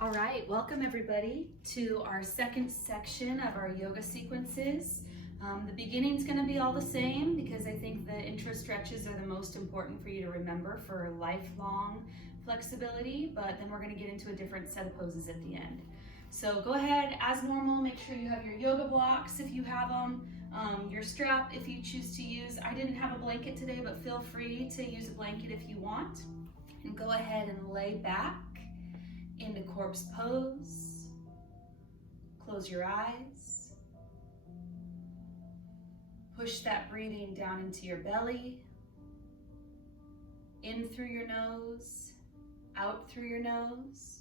All right, welcome everybody to our second section of our yoga sequences. The beginning's going to be all the same because I think the intro stretches are the most important for you to remember for lifelong flexibility, but then we're going to get into a different set of poses at the end. So go ahead as normal, make sure you have your yoga blocks if you have them, your strap if you choose to use. I didn't have a blanket today, but feel free to use a blanket if you want. And go ahead and lay back into corpse pose. Close your eyes. Push that breathing down into your belly. In through your nose, out through your nose.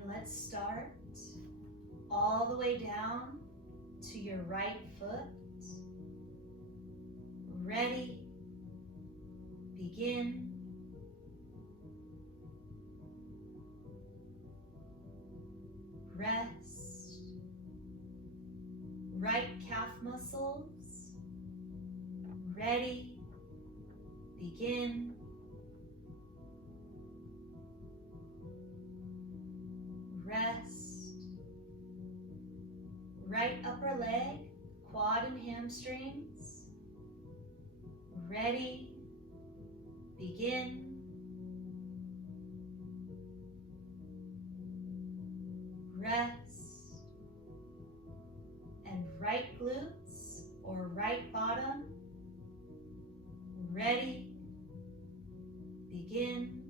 And let's start all the way down to your right foot. Ready, begin. Rest. Right calf muscles. Ready, begin. Rest. Right upper leg, quad and hamstrings. Ready, begin. Rest. And right glutes or right bottom. Ready, begin.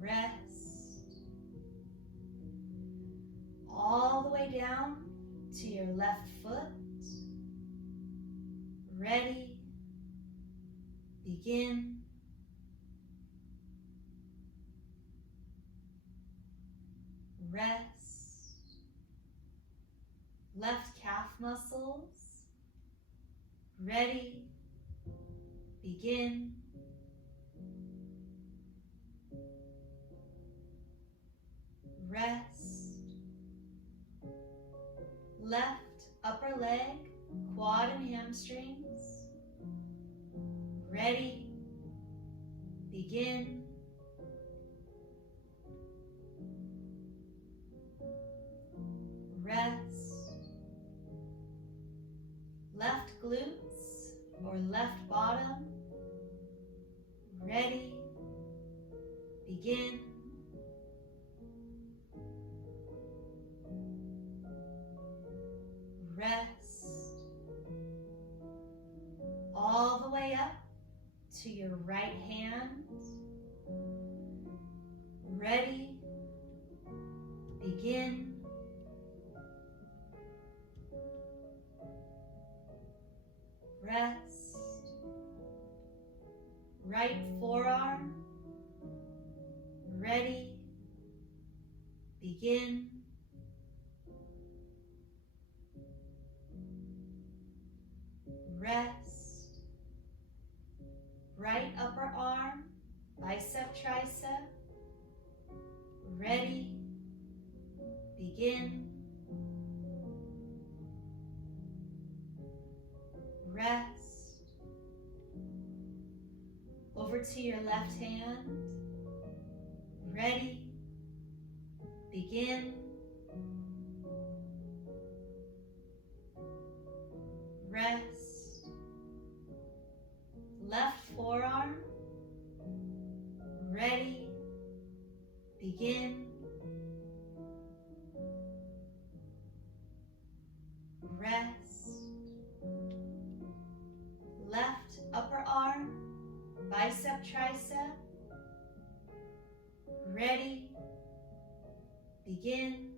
Rest. All the way down to your left foot. Ready, begin. Rest. Left calf muscles. Ready, begin. Rest. Left upper leg, quad and hamstrings. Ready, begin. Rest. Left glutes or left bottom. Ready, begin. Rest. All the way up to your right hand. Ready, begin. Rest. Right forearm. Ready, begin. Rest. Right upper arm, bicep, tricep. Ready, begin. Rest. Over to your left hand. Ready, begin. Rest. Left forearm. Ready, begin. Rest. Left upper arm, bicep, tricep. Ready, begin.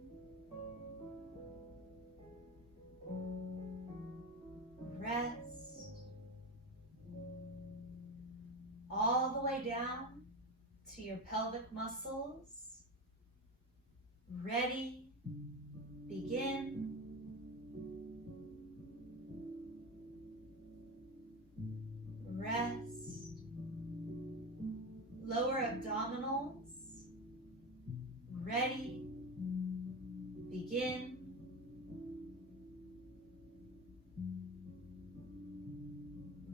Rest. All the way down to your pelvic muscles. Ready, begin. Rest. Lower abdominals. Ready, begin.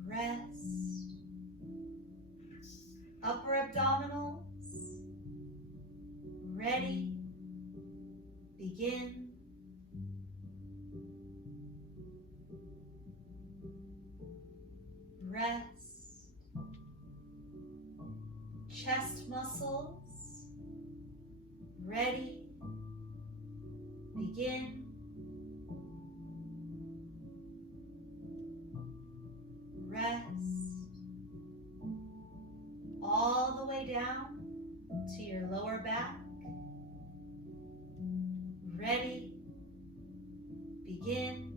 Rest. Upper abdominals. Ready, begin. Rest. Chest muscles. Ready, begin. Rest. All the way down to your lower back. Ready, begin.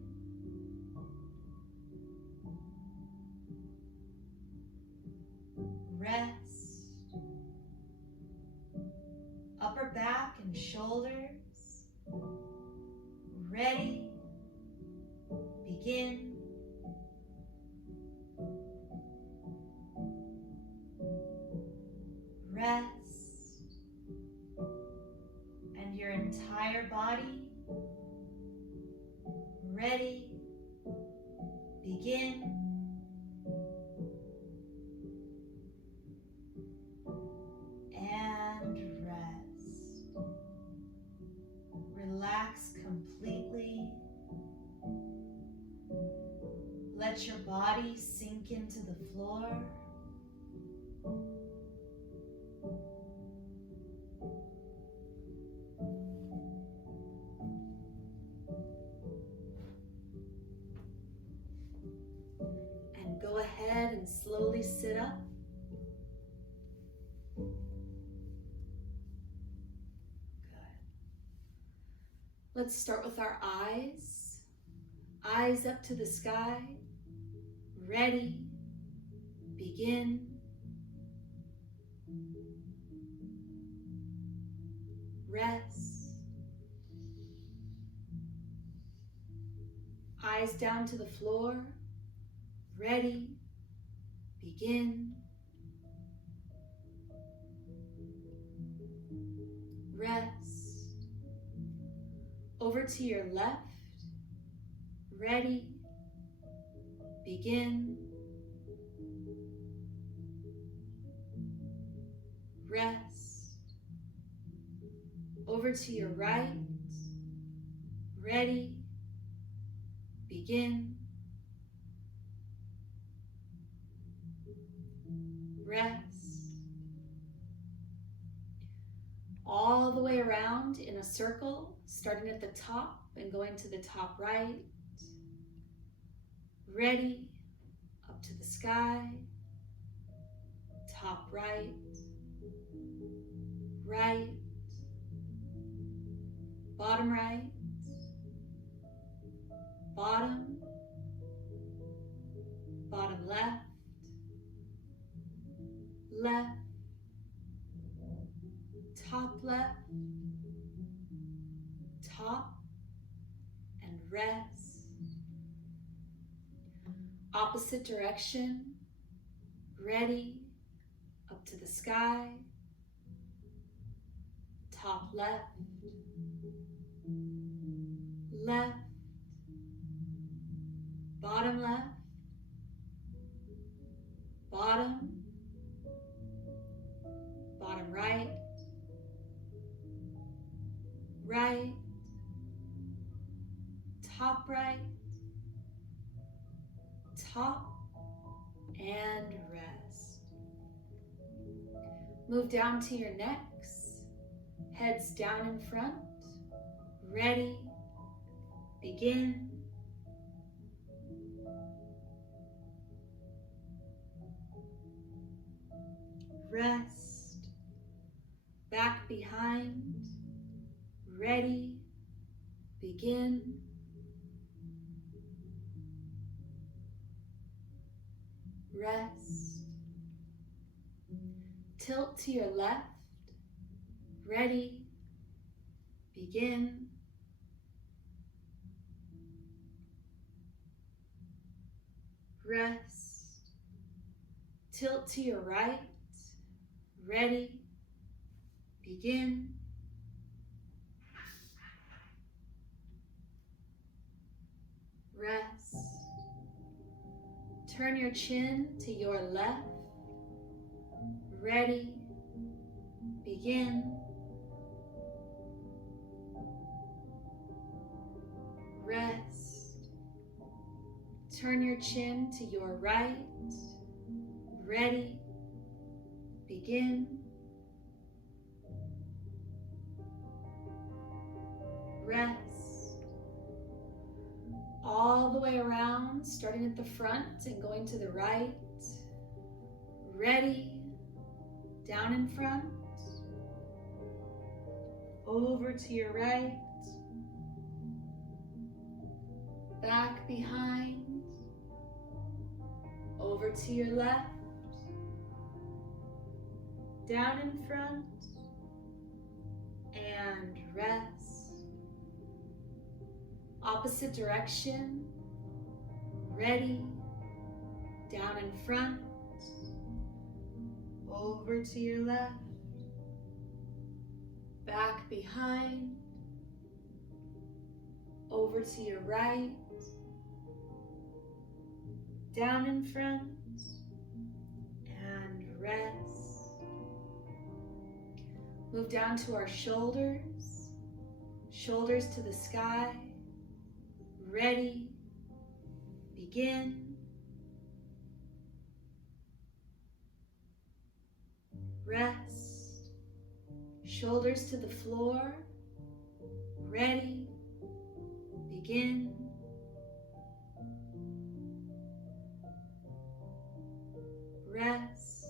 Rest. upper back and shoulders. Ready, begin. Rest, and your entire body. Ready, begin. And rest. Relax completely. Let your body sink into the floor. And go ahead and slowly sit up. Let's start with our eyes. Eyes up to the sky. Ready. Begin. Rest. Eyes down to the floor. Ready. Begin. Rest. Over to your left. Ready. Begin. Rest. Over to your right. Ready. Begin. Rest. All the way around in a circle, starting at the top and going to the top right. Ready, up to the sky, top right, right, bottom right, bottom, bottom left, left, top left, top, and rest. Opposite direction, ready, up to the sky, top left, left, bottom left, bottom, bottom right, right, top right, top, and rest. Move down to your necks, heads down in front, ready, begin. Rest, back behind, ready, begin. Rest. Tilt to your left, ready, begin. Rest. Tilt to your right, ready, begin. Rest. Turn your chin to your left, ready, begin. Rest. Turn your chin to your right, ready, begin. Rest. All the way around, starting at the front and going to the right. Ready, down in front, over to your right, back behind, over to your left, down in front, rest. Opposite direction. Ready. Down in front. Over to your left. Back behind. Over to your right. Down in front. And rest. Move down to our shoulders. Shoulders to the sky. Ready. Begin. Rest. Shoulders to the floor. Ready. Begin. Rest.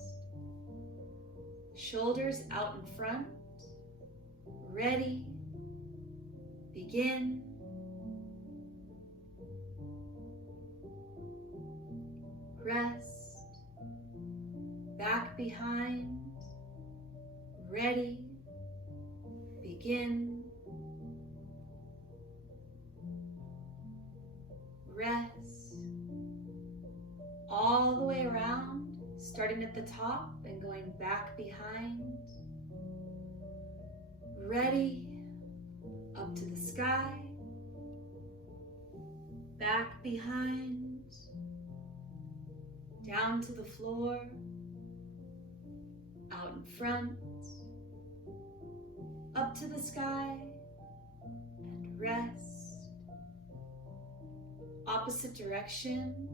Shoulders out in front. Ready. Begin. Rest. Back behind. Ready. Begin. Rest. All the way around, starting at the top and going back behind. Ready. Up to the sky. Back behind. Down to the floor. Out in front. Up to the sky. And rest. Opposite direction.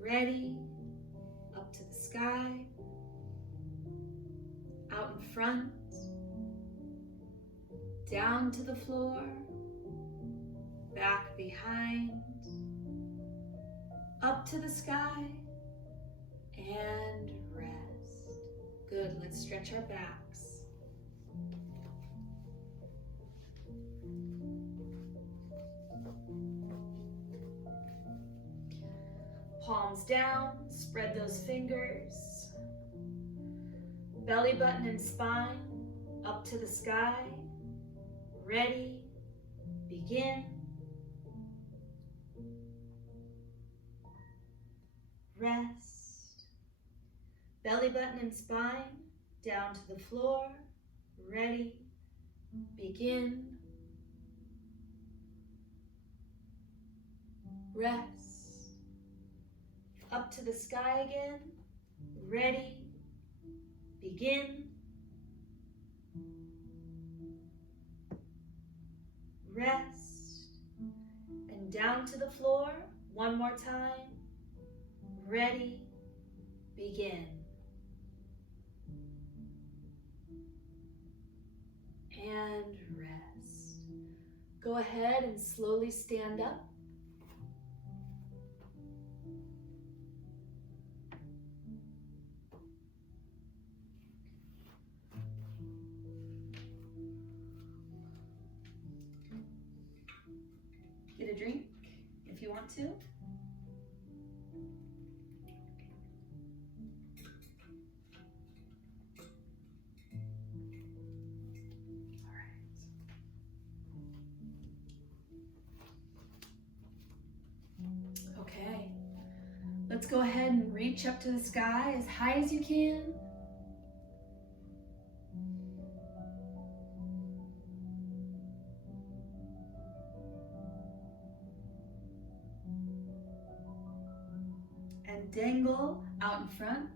Ready. Up to the sky. Out in front. Down to the floor. Back behind. Up to the sky. And rest. Good, let's stretch our backs. Palms down, spread those fingers. Belly button and spine up to the sky. Ready, begin. Rest. Belly button and spine down to the floor. Ready, begin. Rest. Up to the sky again. Ready, begin. Rest. And down to the floor one more time. Ready, begin. And rest. Go ahead and slowly stand up. Get a drink if you want to. All right. Okay. Let's go ahead and reach up to the sky as high as you can. And dangle out in front.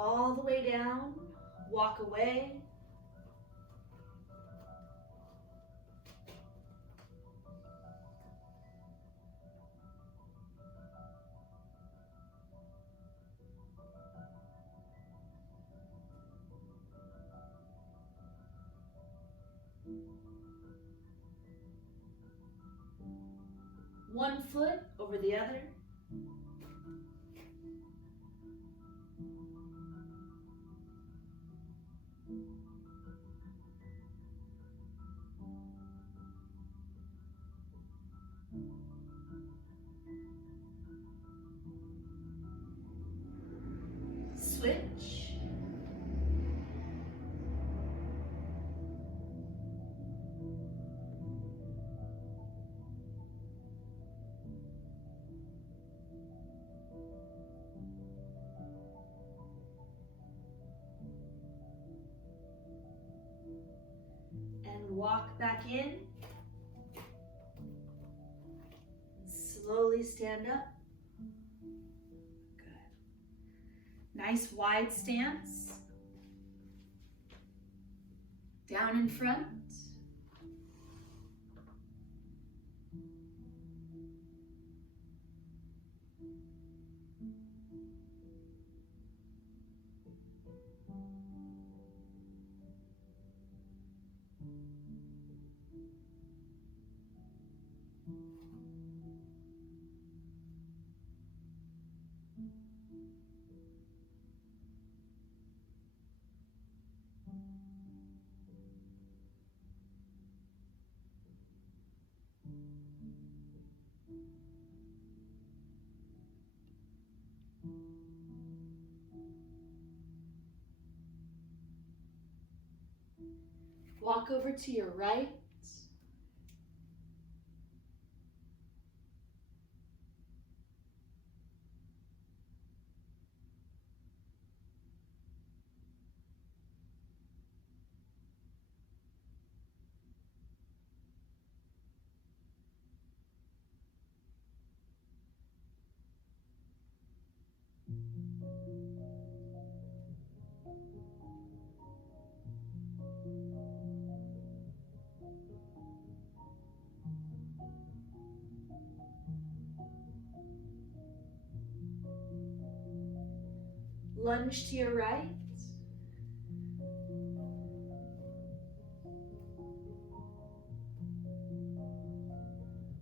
All the way down, walk away. one foot over the other. Switch. And walk back in. Slowly stand up. Good. Nice wide stance. Down in front. Walk over to your right. Lunge to your right.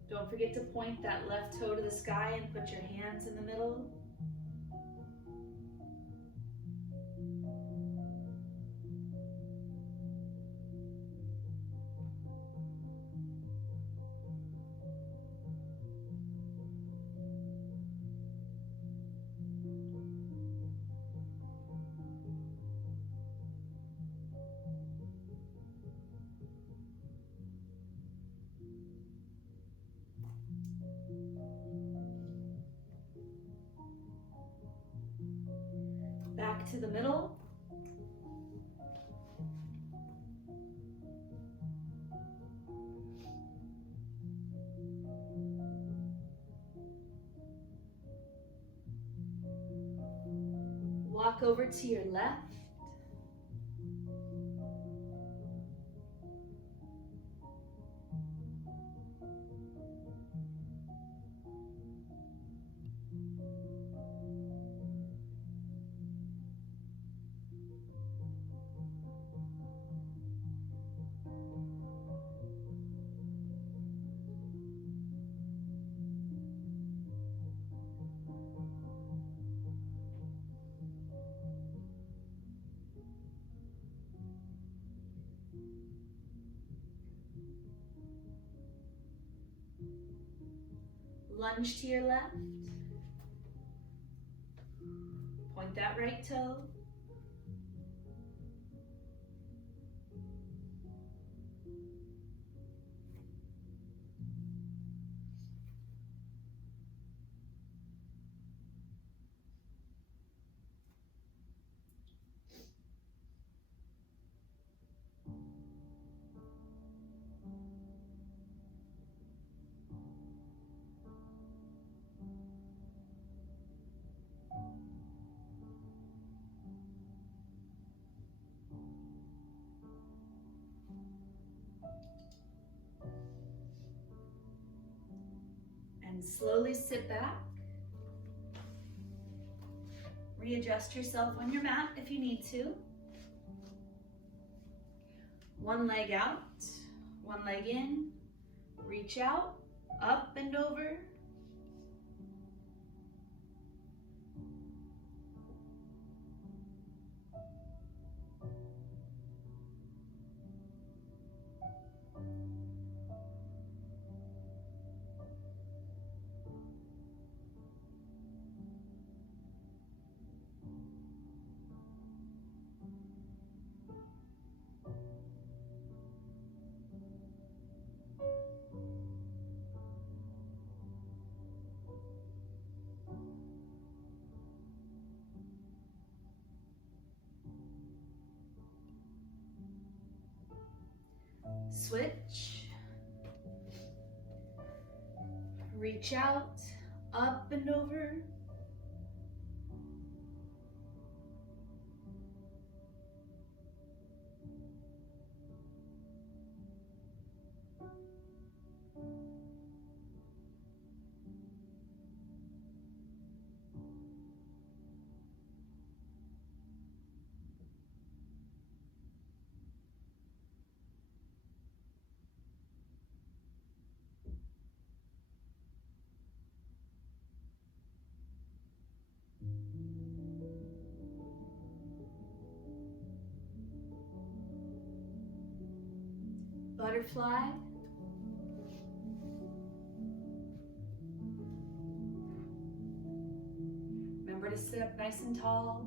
Don't forget to point that left toe to the sky and put your hands in the middle. Back to the middle. Walk over to your left. Lunge to your left. Point that right toe. And slowly sit back. Readjust yourself on your mat if you need to. One leg out, one leg in, reach out, up and over. Switch. Reach out, up and over. Butterfly. Remember to sit up nice and tall.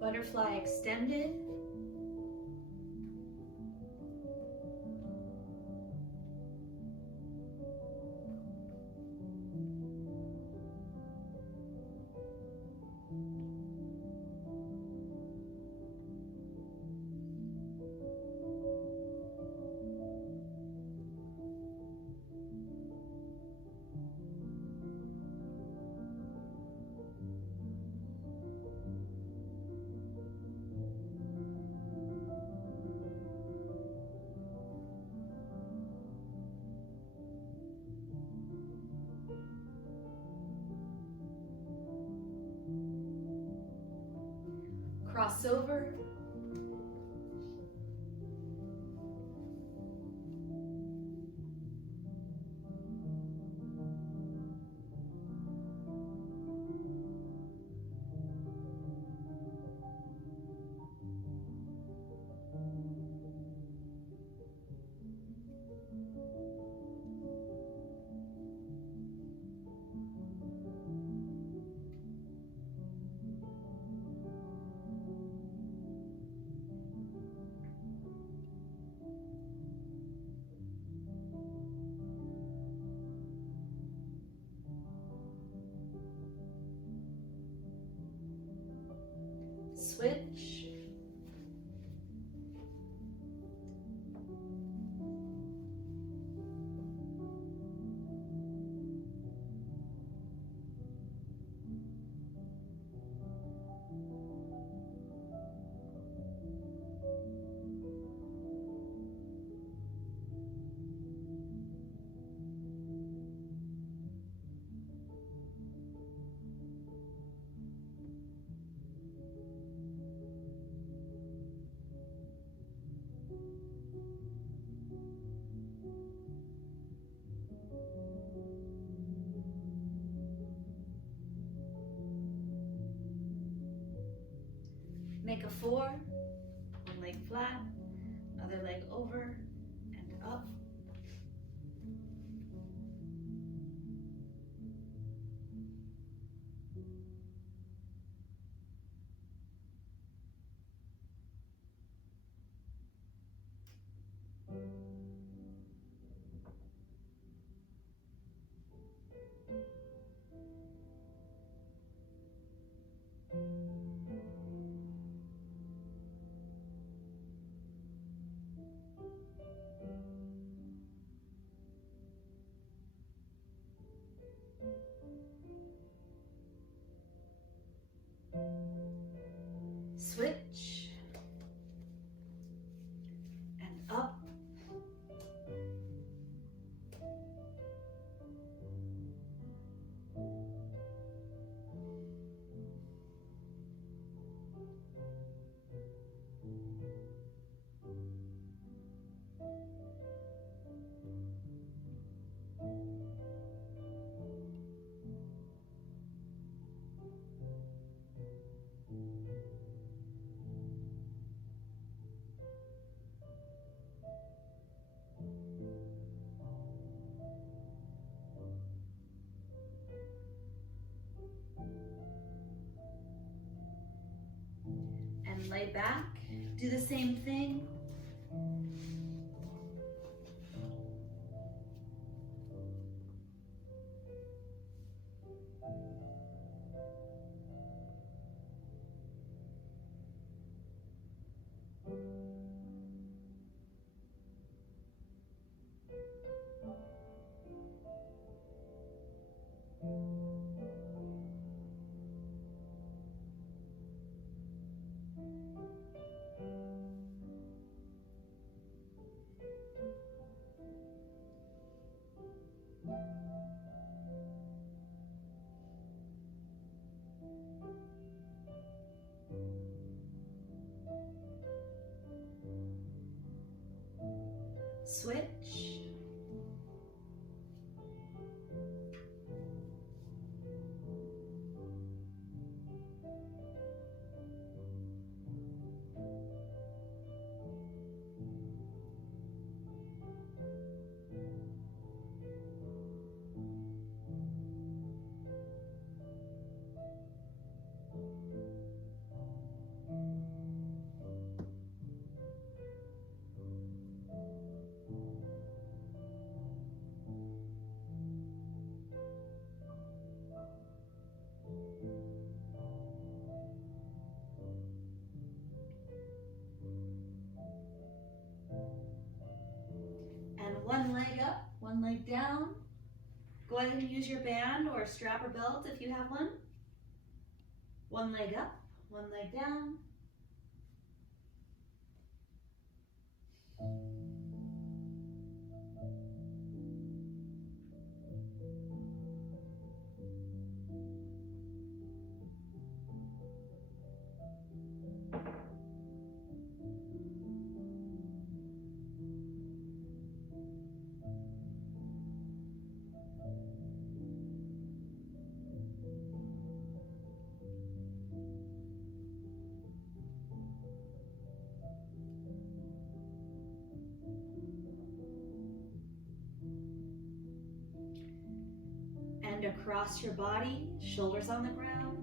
Butterfly extended. Crossover. Switch. Make a 4, one leg flat, other leg over and up. up. And lay back, do the same thing. Switch. And one leg up, one leg down. Go ahead and use your band or strap or belt if you have one. One leg up, one leg down. And across your body, shoulders on the ground.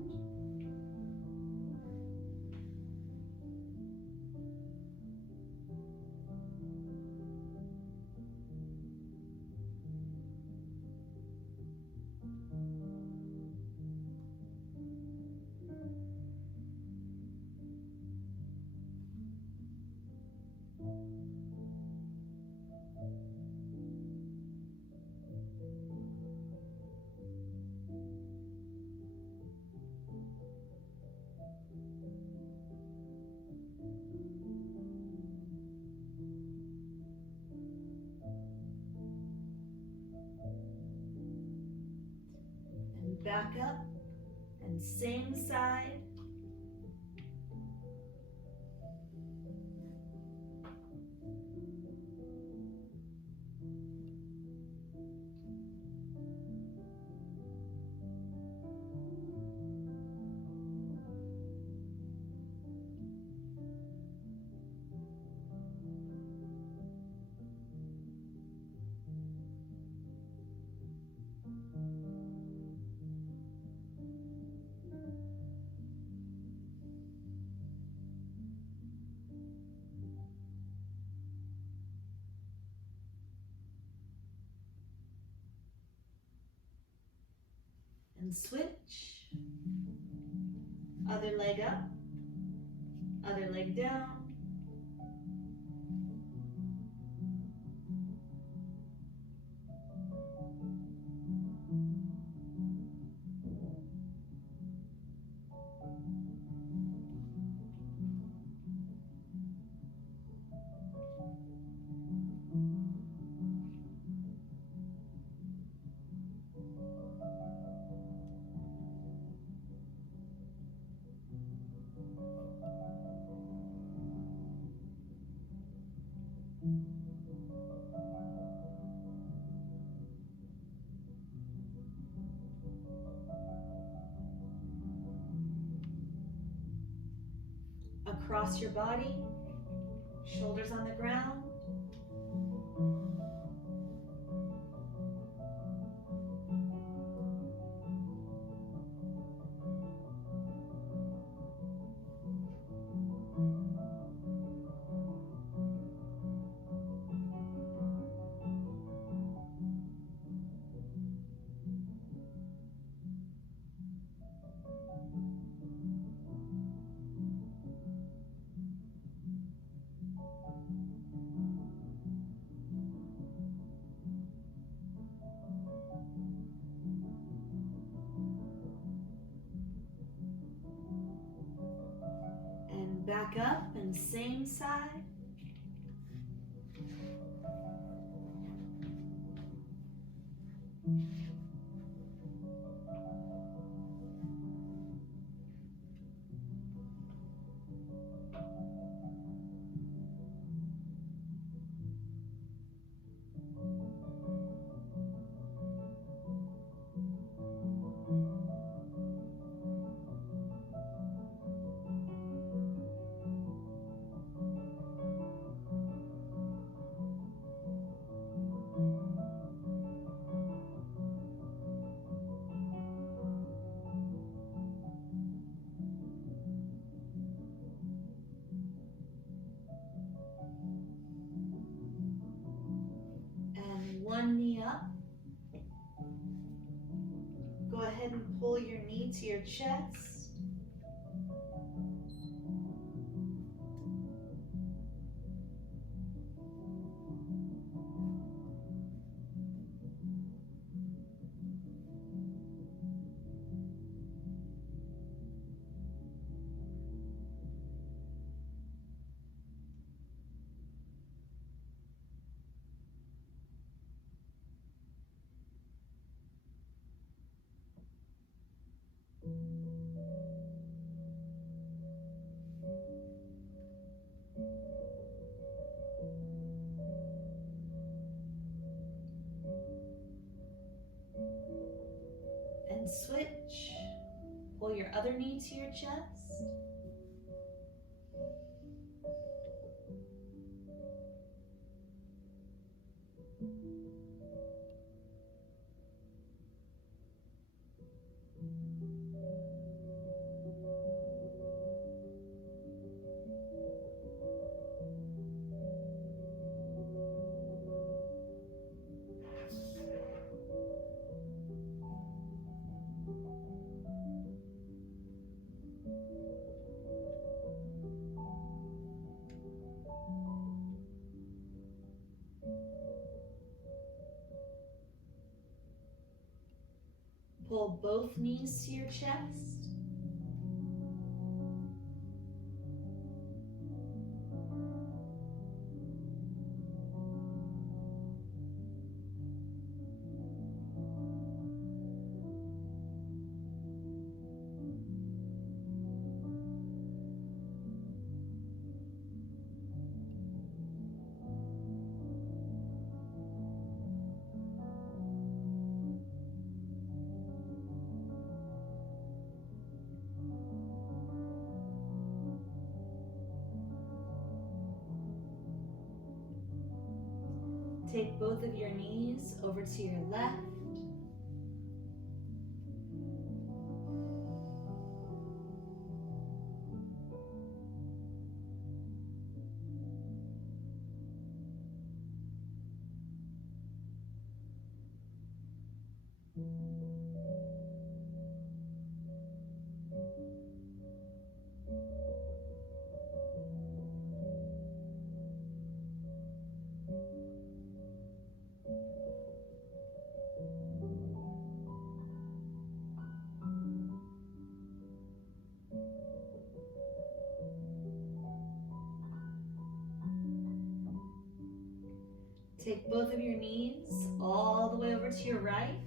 And back up, and same side. And switch. Other leg up, other leg down. Across your body, shoulders on the ground. And back up and same side. And one knee up. Go ahead and pull your knee to your chest. And switch. Pull your other knee to your chest. Pull both knees to your chest. Take both of your knees over to your left. Take both of your knees all the way over to your right.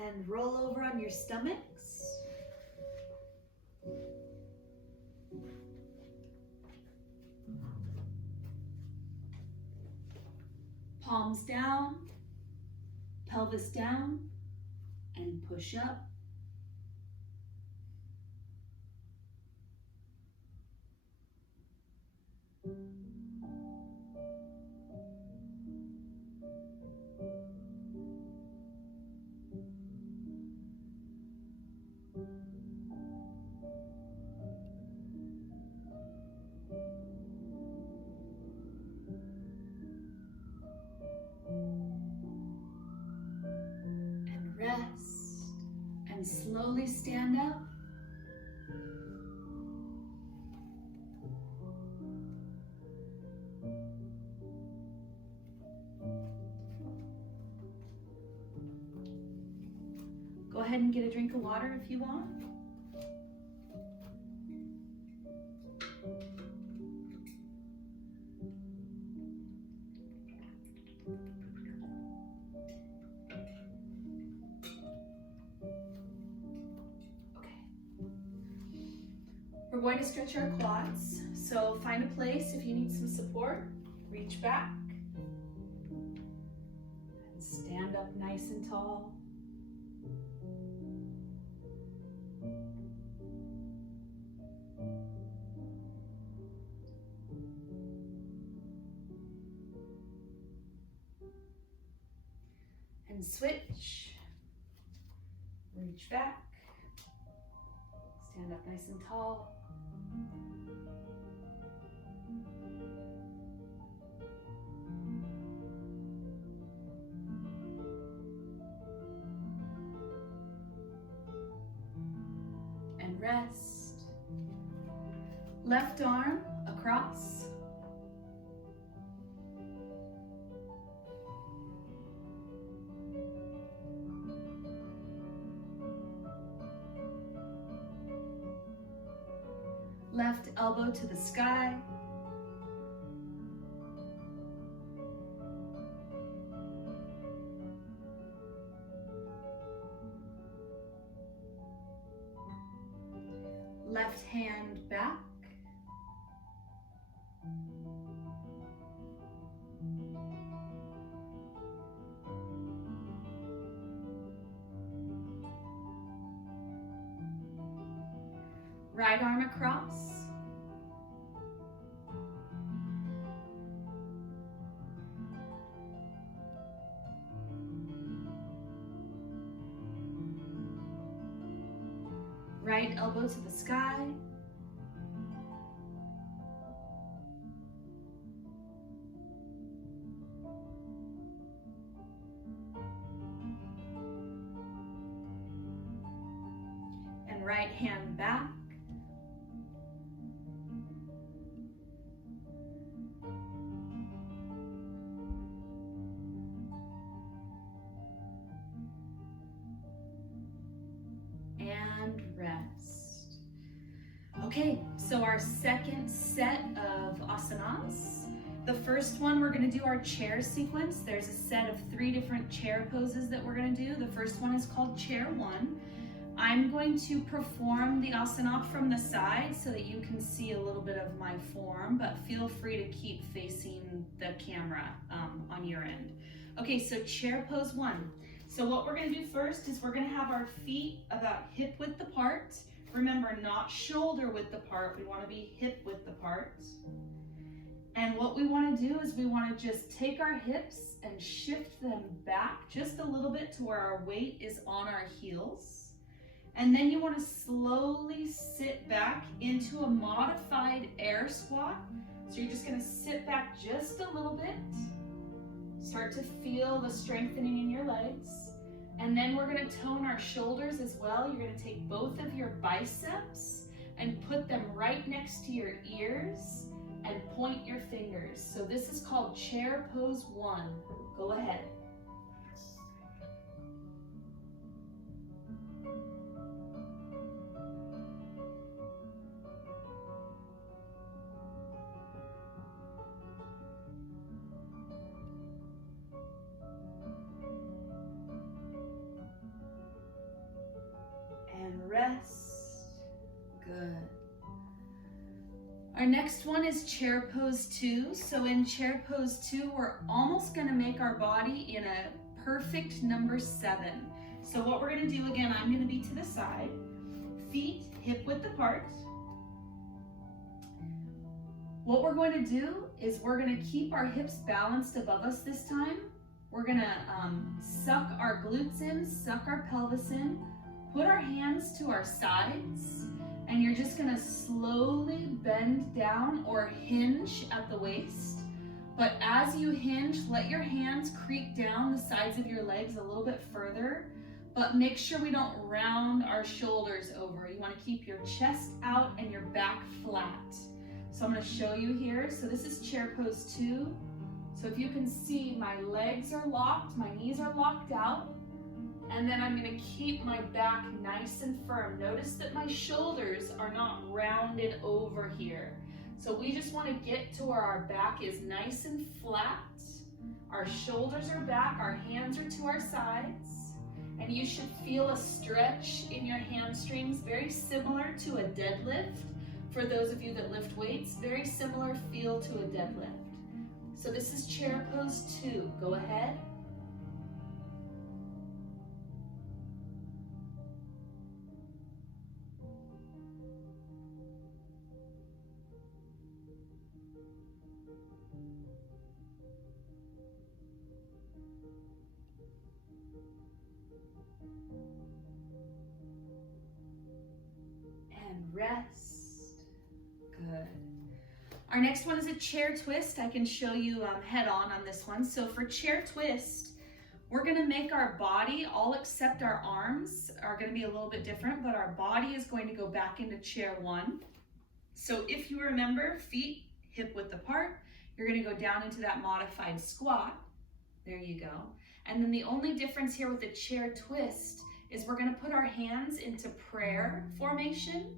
And roll over on your stomachs. Palms down, pelvis down, and push up. And rest, and slowly stand up. Go ahead and get a drink of water if you want. We're going to stretch our quads, so find a place if you need some support, reach back, and stand up nice and tall. And switch, reach back, stand up nice and tall. And rest. Left arm across. Left elbow to the sky. Left hand back. Right arm across. Right elbow to the sky. And right hand back. And rest. Okay, so our second set of asanas. The first one, we're gonna do our chair sequence. There's a set of 3 different chair poses that we're gonna do. The first one is called Chair 1. I'm going to perform the asana from the side so that you can see a little bit of my form, but feel free to keep facing the camera on your end. Okay, so chair pose 1. So what we're gonna do first is we're gonna have our feet about hip width apart. Remember, not shoulder width apart, we wanna be hip width apart. And what we wanna do is we wanna just take our hips and shift them back just a little bit to where our weight is on our heels. And then you wanna slowly sit back into a modified air squat. So you're just gonna sit back just a little bit. Start to feel the strengthening in your legs. And then we're gonna tone our shoulders as well. You're gonna take both of your biceps and put them right next to your ears and point your fingers. So this is called chair pose 1. Go ahead. rest. Good. Our next one is chair pose 2. So in chair pose 2, we're almost gonna make our body in a perfect number 7. So what we're gonna do again, I'm gonna be to the side, feet hip width apart. What we're going to do is we're gonna keep our hips balanced above us this time. We're gonna suck our glutes in, suck our pelvis in, put our hands to our sides, and you're just gonna slowly bend down or hinge at the waist. But as you hinge, let your hands creep down the sides of your legs a little bit further, but make sure we don't round our shoulders over. You wanna keep your chest out and your back flat. So I'm gonna show you here. So this is chair pose 2. So if you can see, my legs are locked, my knees are locked out, and then I'm gonna keep my back nice and firm. Notice that my shoulders are not rounded over here. So we just wanna get to where our back is nice and flat. Our shoulders are back, our hands are to our sides, and you should feel a stretch in your hamstrings, very similar to a deadlift. For those of you that lift weights, very similar feel to a deadlift. So this is chair pose 2. Go ahead. And rest. Good. Our next one is a chair twist. I can show you head on this one. So for chair twist, we're gonna make our body, all except our arms are gonna be a little bit different, but our body is going to go back into chair 1. So if you remember, feet hip width apart, you're gonna go down into that modified squat. There you go. And then the only difference here with the chair twist is we're gonna put our hands into prayer formation,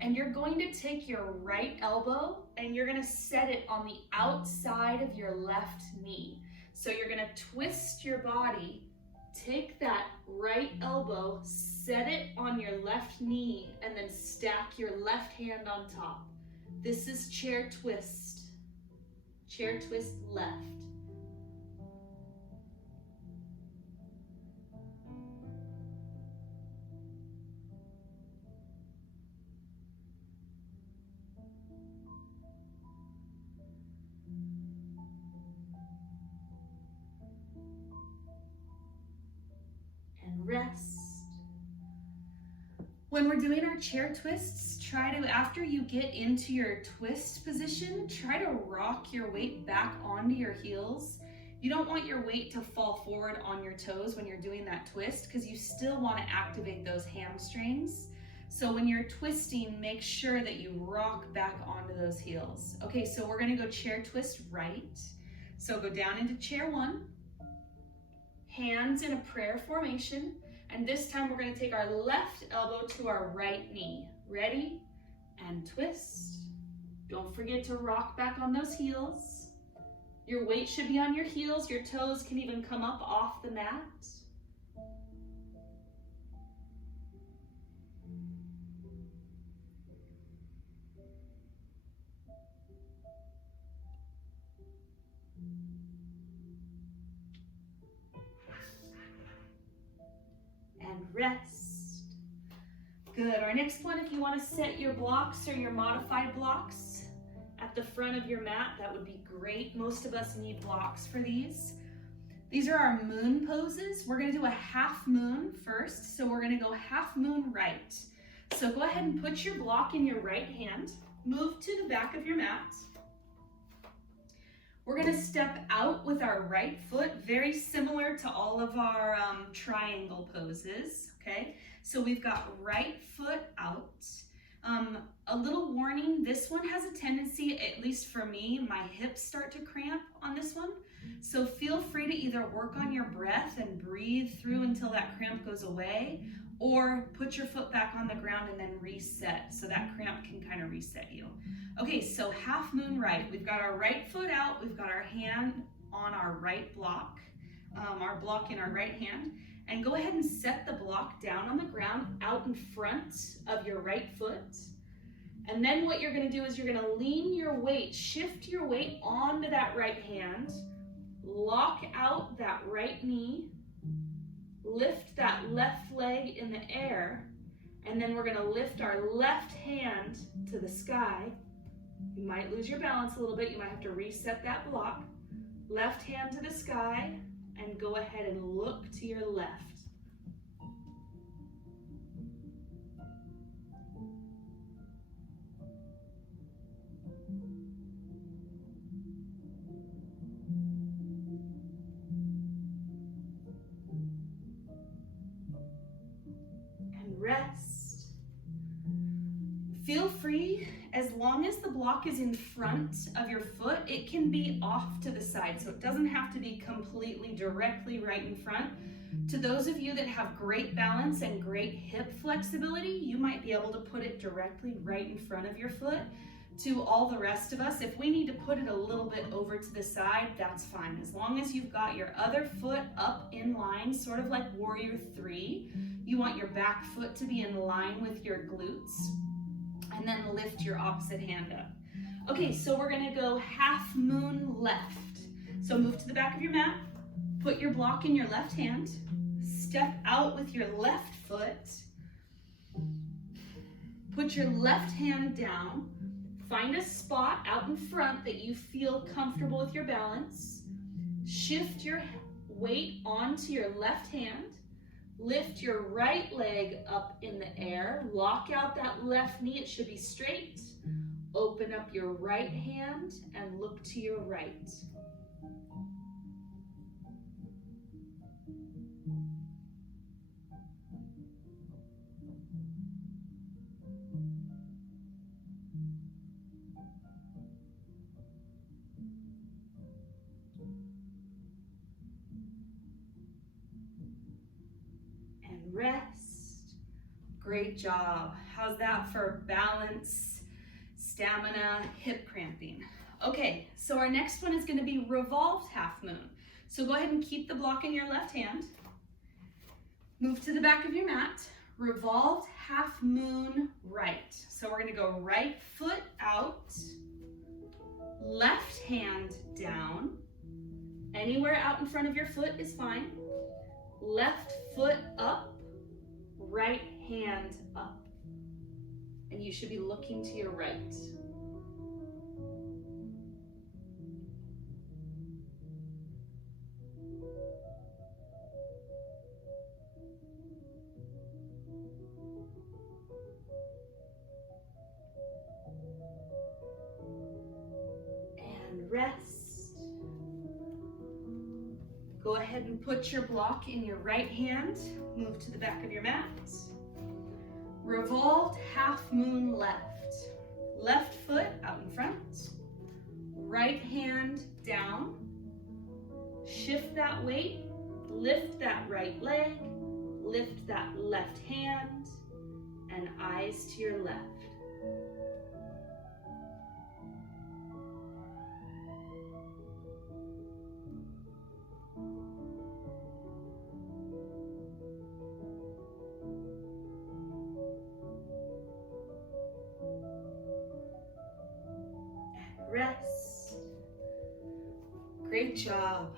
and you're going to take your right elbow and you're gonna set it on the outside of your left knee. So you're gonna twist your body, take that right elbow, set it on your left knee, and then stack your left hand on top. This is chair twist. Chair twist left. Rest. When we're doing our chair twists, try to, after you get into your twist position, try to rock your weight back onto your heels. You don't want your weight to fall forward on your toes when you're doing that twist, because you still want to activate those hamstrings. So when you're twisting, make sure that you rock back onto those heels. Okay, so we're going to go chair twist right. So go down into chair 1. Hands in a prayer formation, and this time we're going to take our left elbow to our right knee. Ready? And twist. Don't forget to rock back on those heels. Your weight should be on your heels. Your toes can even come up off the mat. And rest. Good. Our next one, if you want to set your blocks or your modified blocks at the front of your mat, that would be great. Most of us need blocks for these. These are our moon poses. We're going to do a half moon first. So we're going to go half moon right. So go ahead and put your block in your right hand. Move to the back of your mat. We're going to step out with our right foot, very similar to all of our triangle poses, okay? So we've got right foot out. A little warning, this one has a tendency, at least for me, my hips start to cramp on this one. So feel free to either work on your breath and breathe through until that cramp goes away, or put your foot back on the ground and then reset so that cramp can kind of reset you. Okay, so half moon right. We've got our right foot out, we've got our hand on our right block, our block in our right hand, and go ahead and set the block down on the ground out in front of your right foot. And then what you're gonna do is you're gonna lean your weight, shift your weight onto that right hand, lock out that right knee, lift that left leg in the air, and then we're gonna lift our left hand to the sky. You might lose your balance a little bit. You might have to reset that block. Left hand to the sky, and go ahead and look to your left. And rest. Feel free, as long as the block is in front of your foot, it can be off to the side, so it doesn't have to be completely directly right in front. To those of you that have great balance and great hip flexibility, you might be able to put it directly right in front of your foot. To all the rest of us, if we need to put it a little bit over to the side, that's fine. As long as you've got your other foot up in line, sort of like Warrior 3, you want your back foot to be in line with your glutes. And then lift your opposite hand up. Okay, so we're gonna go half moon left. So move to the back of your mat, put your block in your left hand, step out with your left foot, put your left hand down, find a spot out in front that you feel comfortable with your balance, shift your weight onto your left hand, lift your right leg up in the air, lock out that left knee, it should be straight. Open up your right hand and look to your right. Rest. Great job. How's that for balance, stamina, hip cramping? Okay, so our next one is going to be revolved half moon. So go ahead and keep the block in your left hand. Move to the back of your mat. Revolved half moon right. So we're going to go right foot out, left hand down. Anywhere out in front of your foot is fine. Left foot up, right hand up. And you should be looking to your right. And rest. Go ahead and put your block in your right hand. Move to the back of your mat. Revolved half moon left. Left foot out in front. Right hand down. Shift that weight. Lift that right leg. Lift that left hand. And eyes to your left. Rest. Great job.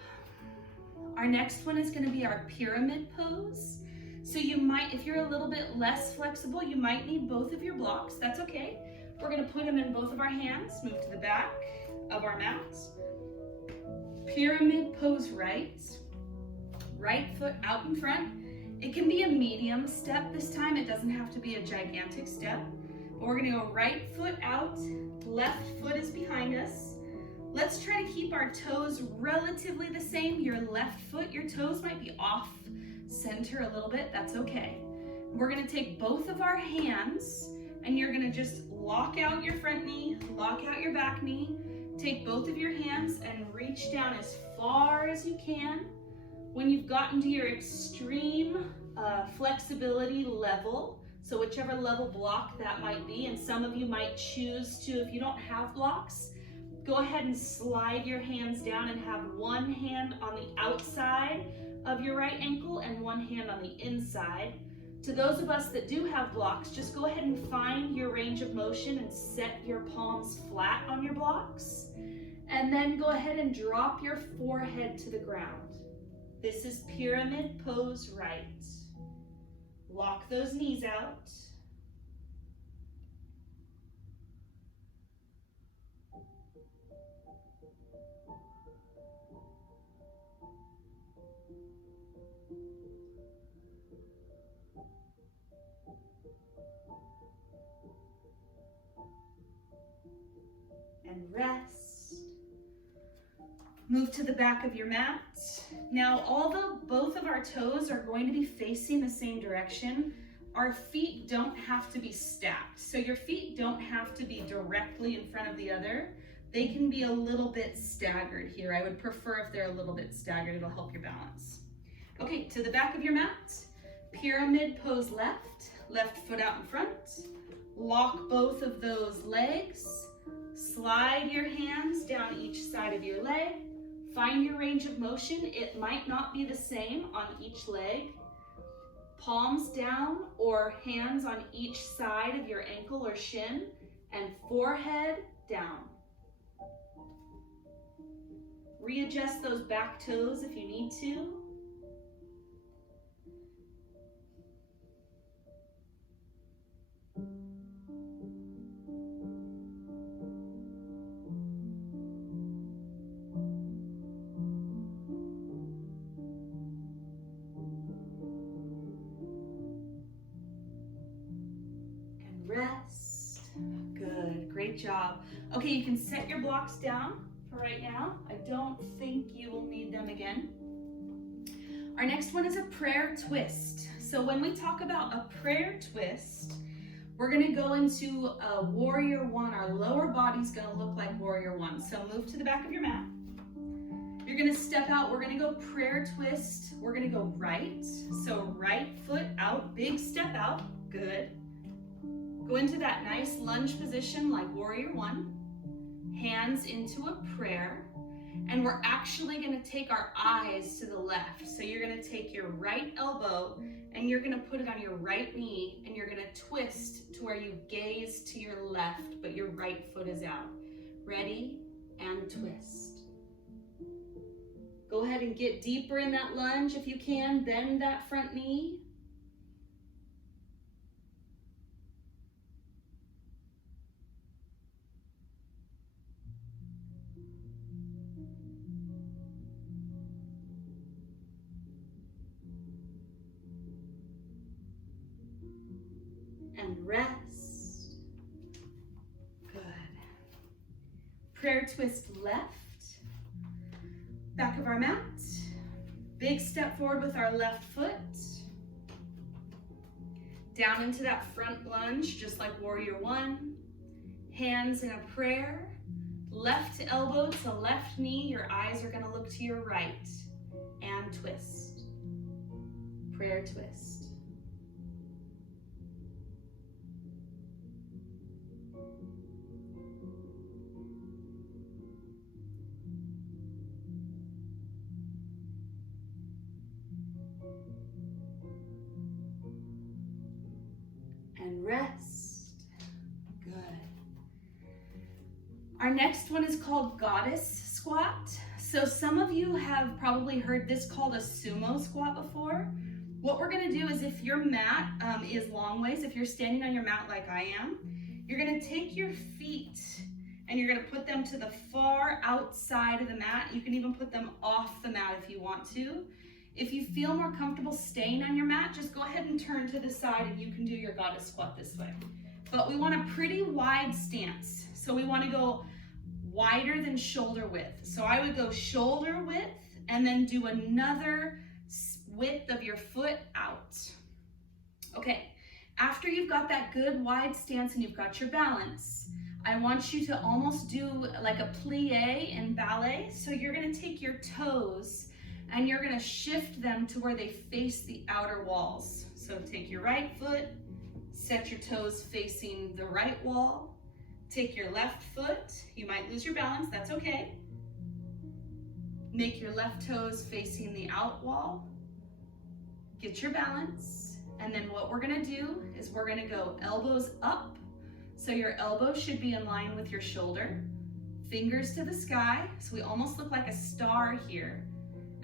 Our next one is going to be our pyramid pose. So you might, if you're a little bit less flexible, you might need both of your blocks. That's okay. We're going to put them in both of our hands. Move to the back of our mat. Pyramid pose right. Right foot out in front. It can be a medium step this time. It doesn't have to be a gigantic step. But we're going to go right foot out. Left foot is behind us. Let's try to keep our toes relatively the same. Your left foot, your toes might be off center a little bit. That's okay. We're going to take both of our hands and you're going to just lock out your front knee, lock out your back knee. Take both of your hands and reach down as far as you can. When you've gotten to your extreme flexibility level, so whichever level block that might be, and some of you might choose to, if you don't have blocks, go ahead and slide your hands down and have one hand on the outside, of your right ankle and one hand on the inside. To those of us that do have blocks, just go ahead and find your range of motion and set your palms flat on your blocks. And then go ahead and drop your forehead to the ground. This is pyramid pose right. Walk those knees out. And rest. Move to the back of your mat. Now, although both of our toes are going to be facing the same direction, our feet don't have to be stacked. So your feet don't have to be directly in front of the other. They can be a little bit staggered here. I would prefer if they're a little bit staggered, it'll help your balance. Okay, to the back of your mat, pyramid pose left, left foot out in front. Lock both of those legs. Slide your hands down each side of your leg. Find your range of motion. It might not be the same on each leg. Palms down or hands on each side of your ankle or shin, and forehead down. Readjust those back toes if you need to. Rest. Good, great job. Okay, you can set your blocks down for right now. I don't think you will need them again. Our next one is a prayer twist. So when we talk about a prayer twist, we're gonna go into a warrior one. Our lower body's gonna look like warrior one. So move to the back of your mat. You're gonna step out, we're gonna go prayer twist. We're gonna go right. So right foot out, big step out, good. Go into that nice lunge position like warrior one, hands into a prayer, and we're actually gonna take our eyes to the left. So you're gonna take your right elbow and you're gonna put it on your right knee and you're gonna twist to where you gaze to your left, but your right foot is out. Ready, and twist. Go ahead and get deeper in that lunge if you can, bend that front knee. And rest. Good. Prayer twist left. Back of our mat. Big step forward with our left foot. Down into that front lunge, just like warrior one. Hands in a prayer. Left elbow to left knee. Your eyes are gonna look to your right. And twist. Prayer twist. And rest. Good. Our next one is called goddess squat. So some of you have probably heard this called a sumo squat before. What we're gonna do is, if your mat is long ways, if you're standing on your mat like I am, you're gonna take your feet and you're gonna put them to the far outside of the mat. You can even put them off the mat if you want to. If you feel more comfortable staying on your mat, just go ahead and turn to the side and you can do your goddess squat this way. But we want a pretty wide stance. So we want to go wider than shoulder width. So I would go shoulder width and then do another width of your foot out. Okay, after you've got that good wide stance and you've got your balance, I want you to almost do like a plie in ballet. So you're going to take your toes and you're gonna shift them to where they face the outer walls. So take your right foot, set your toes facing the right wall, take your left foot, you might lose your balance, that's okay. Make your left toes facing the out wall, Get your balance. And then what we're gonna do is we're gonna go elbows up. So your elbow should be in line with your shoulder. Fingers to the sky. So we almost look like a star here.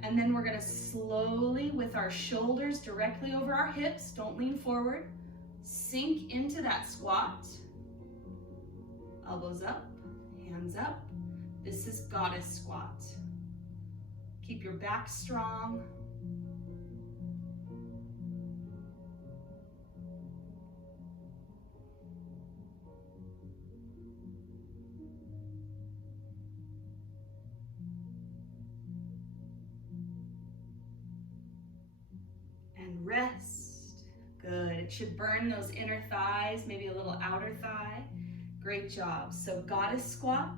And then we're gonna slowly, with our shoulders directly over our hips, don't lean forward, sink into that squat. Elbows up, hands up. This is goddess squat. Keep your back strong. And rest. Good. It should burn those inner thighs, maybe a little outer thigh. Great job. So goddess squat.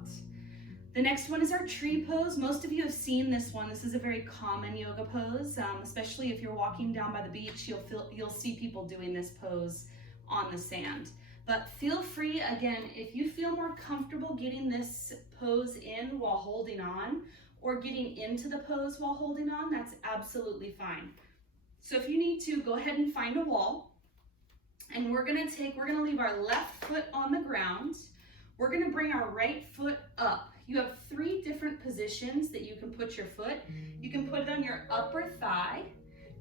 The next one is our tree pose. Most of you have seen this one. This is a very common yoga pose, especially if you're walking down by the beach. You'll see people doing this pose on the sand. But feel free, again, if you feel more comfortable getting this pose in while holding on, or getting into the pose while holding on, that's absolutely fine. So if you need to, go ahead and find a wall. And we're gonna leave our left foot on the ground. We're gonna bring our right foot up. You have 3 different positions that you can put your foot. You can put it on your upper thigh.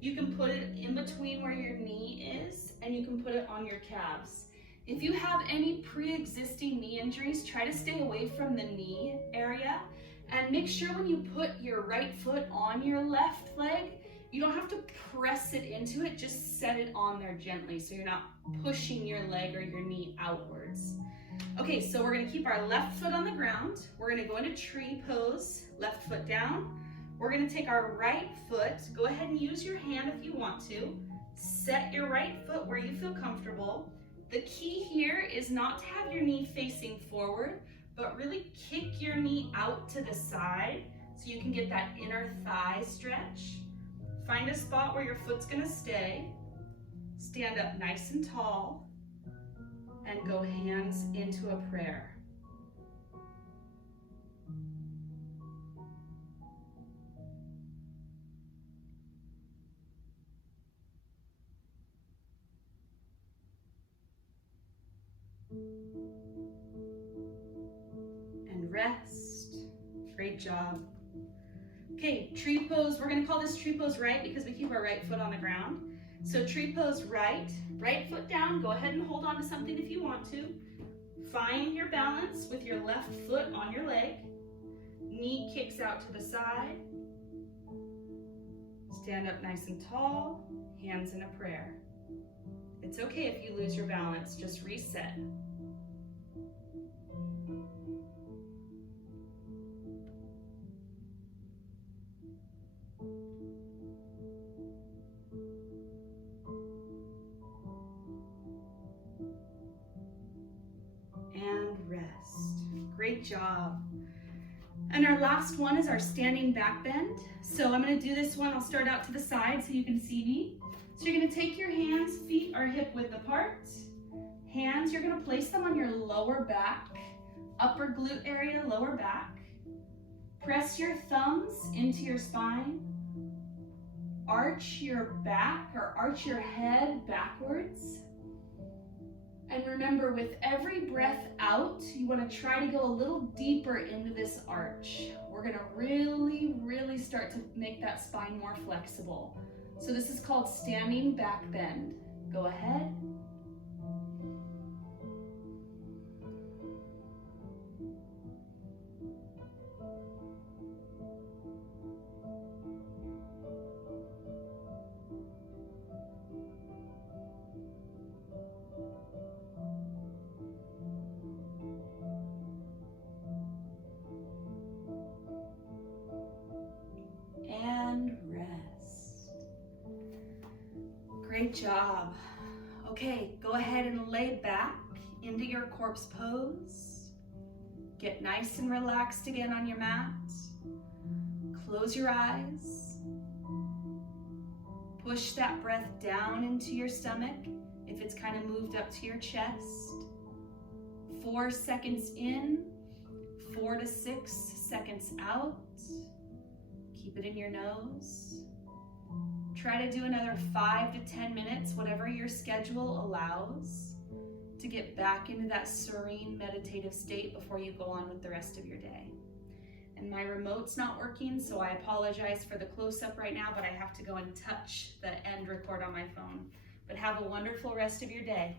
You can put it in between where your knee is, and you can put it on your calves. If you have any pre-existing knee injuries, try to stay away from the knee area, and make sure when you put your right foot on your left leg, you don't have to press it into it, just set it on there gently so you're not pushing your leg or your knee outwards. Okay, so we're gonna keep our left foot on the ground. We're gonna go into tree pose, left foot down. We're gonna take our right foot, go ahead and use your hand if you want to. Set your right foot where you feel comfortable. The key here is not to have your knee facing forward, but really kick your knee out to the side so you can get that inner thigh stretch. Find a spot where your foot's gonna stay. Stand up nice and tall and go hands into a prayer. And rest. Great job. Okay, tree pose. We're gonna call this tree pose right because we keep our right foot on the ground. So tree pose right foot down. Go ahead and hold on to something if you want to. Find your balance with your left foot on your leg. Knee kicks out to the side. Stand up nice and tall, hands in a prayer. It's okay if you lose your balance, just reset. And rest. Great job. And our last one is our standing back bend. So I'm gonna do this one, I'll start out to the side so you can see me. So you're gonna take your hands, feet are hip width apart. Hands, you're gonna place them on your lower back, upper glute area, lower back. Press your thumbs into your spine. Arch your back or arch your head backwards. And remember, with every breath out, you want to try to go a little deeper into this arch. We're going to really start to make that spine more flexible. So this is called standing back bend. Go ahead. And rest. Great job. Okay, go ahead and lay back into your corpse pose. Get nice and relaxed again on your mat. Close your eyes. Push that breath down into your stomach if it's kind of moved up to your chest. 4 seconds in, 4 to 6 seconds out. Keep it in your nose. Try to do another 5 to 10 minutes, whatever your schedule allows, to get back into that serene meditative state before you go on with the rest of your day. And my remote's not working, so I apologize for the close-up right now, but I have to go and touch the end record on my phone. But have a wonderful rest of your day.